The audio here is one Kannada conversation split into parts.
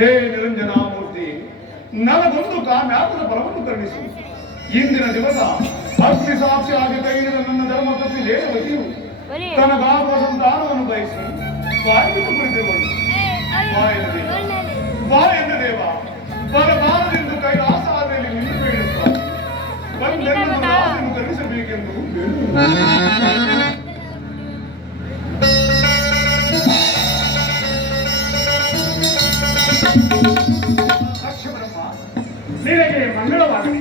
ಹೇ ನಿರಂಜನಾಮೂರ್ತಿ ನನಗೊಂದು ಕಾಮ್ಯಾತ್ರದ ಬಲವನ್ನು ಕರುಣಿಸು. ಇಂದಿನ ದಿವಸ ಅಗ್ನಿ ಆಗಿ ಕೈಯಿಂದ ನನ್ನ ಧರ್ಮಪತ್ನಿ ದೇವತಿಯು ತನಗಾಗುವ ಸಂತಾನವನ್ನು ಬಯಸಿ ಬಾಯಿಯನ್ನು ಕುಳಿತಿರುವಳು ಬಾ ಎಂದು ದೇವ. ಬರಬಾರದೆಂದು ಕೈಲಾಸ ಆದಲ್ಲಿ ನಿಂತು ಬೇಡುತ್ತಾರೆ ಆಸೆಯನ್ನು ಕರುಣಿಸಬೇಕೆಂದು. ನಿನಗೆ ಮಂಗಳವಾಗಲಿ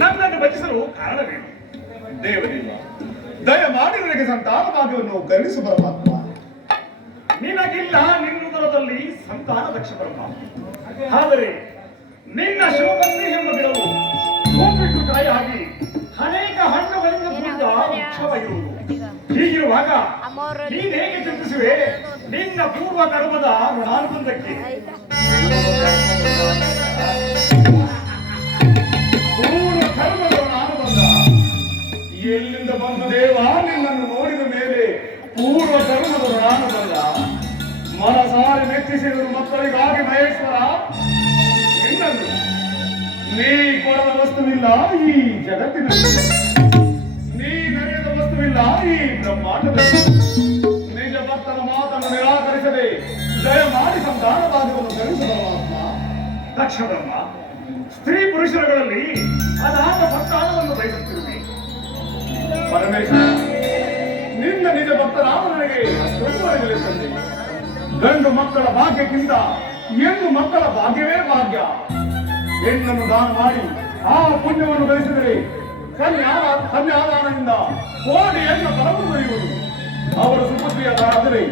ನನ್ನನ್ನು ಭಜಿಸಲು ಕಾರಣವೇನು? ದೇವರಿಲ್ಲ ದಯ ಮಾಡಿ ನನಗೆ ಸಂತಾನ ಭಾಗ್ಯವನ್ನು ಕರುಣಿಸು ಪರಮಾತ್ಮ. ನಿನಗಿಲ್ಲ ನಿನ್ನುದರದಲ್ಲಿ ಸಂತಾನ ದಕ್ಷ ಬ್ರಹ್ಮ ಆದರೆ ನಿನ್ನ ಶಿವಪತ್ನಿ ಎಂಬ ಗಿಡವು ಹೂಬಿಟ್ಟು ಕಾಯಾಗಿ ಅನೇಕ ಹಣ್ಣುಗಳಿಂದ ಕೂಡಿದ ವೃಕ್ಷವಾಗಿರುವುದು ಹೀಗಿರುವಾಗ ನೀನ್ ಹೇಗೆ ಚಿಂತಿಸುವೆ? ನಿನ್ನ ಪೂರ್ವ ಕರ್ಮದ ಋಣಾನುಬಂಧಕ್ಕೆ ಪೂರ್ವ ಕರ್ಮದ ಋಣಾನುಬಂಧ ಎಲ್ಲಿಂದ ಬಂದು ದೇವ? ನಿನ್ನನ್ನು ನೋಡಿದ ಮೇಲೆ ಪೂರ್ವ ಕರ್ಮದ ಋಣಾನುಬಂಧ ಮನಸಾರಿ ಮೆಚ್ಚಿಸಿದರು ಮಕ್ಕಳಿಗಾಗಿ ಮಹೇಶ್ವರ. ನಿನ್ನನ್ನು ನೀ ಕೊಡದ ವಸ್ತುವಿಲ್ಲ ಈ ಜಗತ್ತಿನಲ್ಲಿ. ನೀ ನಡೆಯದ ವಸ್ತುವಿಲ್ಲ ಈ ಬ್ರಹ್ಮಾಂಡದಲ್ಲಿ. ನಿಜ ಭಕ್ತನ ಮಾತನ್ನು ನಿರಾಕರಿಸದೆ ದಯಮಾಡಿ ಸಂತಾನ ಭಾಗ್ಯವನ್ನು ಕಲಿಸುವ ಪರಮಾತ್ಮ ದಕ್ಷ ಬ್ರಹ್ಮ. ಸ್ತ್ರೀ ಪುರುಷರುಗಳಲ್ಲಿ ಅನಾಥ ಭಕ್ತಾನವನ್ನು ಬಯಸುತ್ತಿರುವೆ. ಪರಮೇಶ್ವರ, ನಿನ್ನ ನಿಜ ಭಕ್ತರಾದ ನನಗೆ ಅಷ್ಟೊಂದು ಗಂಡು ಮಕ್ಕಳ ಭಾಗ್ಯಕ್ಕಿಂತ ಹೆಣ್ಣು ಮಕ್ಕಳ ಭಾಗ್ಯವೇ ಭಾಗ್ಯ. ಹೆಣ್ಣನ್ನು ದಾನ ಮಾಡಿ ಆ ಪುಣ್ಯವನ್ನು ಗಳಿಸಿದರೆ ಕನ್ಯಾದ ಕನ್ಯಾದಾನದಿಂದ ಕೋಟಿ ಹೆಣ್ಣು ಫಲವನ್ನು ದೊರೆಯುವುದು. ಅವರು ಸುಪುತ್ರಿಯರಾದರೆ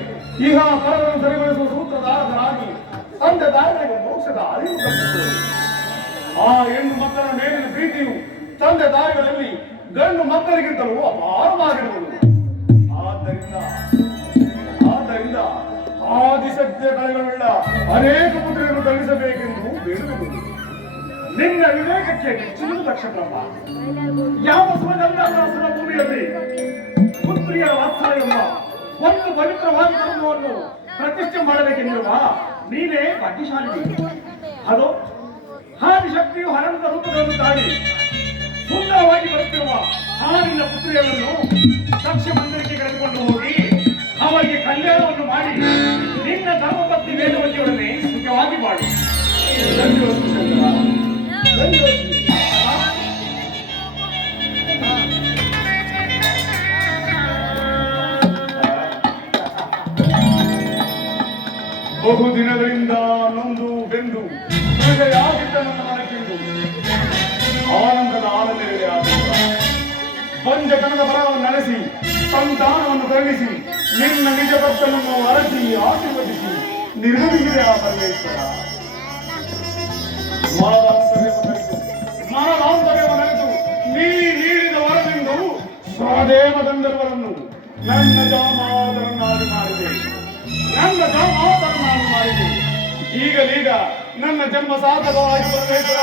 ಇಹ ಪರವನ್ನು ಸರಿಗೊಳಿಸುವ ಸೂತ್ರಧಾರಕರಾಗಿ ತಂದೆ ತಾಯಿಗಳಿಗೆ ಮೋಕ್ಷದ ಅರಿವು ಕಲ್ಪಿಸುವರು. ಆ ಹೆಣ್ಣು ಮಕ್ಕಳ ಮೇಲಿನ ಪ್ರೀತಿಯು ತಂದೆ ತಾಯಿಗಳಲ್ಲಿ ಗಂಡು ಮಕ್ಕಳಿಗಿಂತಲೂ ಅಪಾರವಾಗಿರುವುದು. ಕಳೆಗಳುಳ್ಳ ಅನೇಕ ಪುತ್ರರನ್ನು ತಳಿಸಬೇಕೆಂದು ಬೇಡುವುದು ನಿನ್ನ ವಿವೇಕಕ್ಕೆ ಮೆಚ್ಚುವುದು ಬ್ರಹ್ಮ ಯಾವ ಸುಮಗಂಧಾಸುರ ಭೂಮಿಯಲ್ಲಿ ಪುತ್ರಿಯ ವಾಸ್ತಾಯಿಮ್ಮ ಒಂದು ಪವಿತ್ರವಾದ ಧರ್ಮವನ್ನು ಪ್ರತಿಷ್ಠೆ ಮಾಡಬೇಕೆಂದಿರುವ ನೀನೇ ಭಾಗ್ಯಶಾಲಿ. ಅದು ಶಕ್ತಿಯು ಹರಂತ ರೂಪಗಳನ್ನು ತಾಳಿ ಸುಂದರವಾಗಿ ಬರುತ್ತಿರುವ ಹಾರಿನ ಪುತ್ರಿಯರನ್ನು ದಕ್ಷ ಮಂದಿರಕ್ಕೆ ಕರೆದುಕೊಂಡು ಹೋಗಿ. ಬಹು ದಿನಗಳಿಂದ ನೊಂದು ಬೆಂದು, ಹೃದಯಾಗಿದ್ದ ನನ್ನ ಮನಕ್ಕಿಂದು ಆನಂದದ ಆನಂದಗಳೇ ಆನಂದ ಪಂಚತನದ ಬರವನ್ನು ನಡೆಸಿ, ಸಂತಾನವನ್ನು ಕರುಣಿಸಿ ನಿನ್ನ ನಿಜ ಭಕ್ತನನ್ನು ಅರಸಿ, ಆಶೀರ್ವದಿಸಿ ನಿರ್ಗಮಿಸಿದೆ ಆ ಪರಮೇಶ್ವರ. ಮನದಾಂತರ್ಯವನ್ನು ಅರಿತು ನೀ ನೀಡಿದ ವರವೆಂದು ಸ್ವದೇವ ಗಂಧರ್ವರನ್ನು ನನ್ನ ಜಾಮಾದರನ್ನಾಗಿ ಮಾಡಿದೆ ನನ್ನ ಜನ್ಮಾಂತರ ನಾನು ಮಾಡಿದೆ ಈಗಲೀಗ ನನ್ನ ಜನ್ಮ ಸಾಧಕವಾಗಿ ಬರಬೇಕು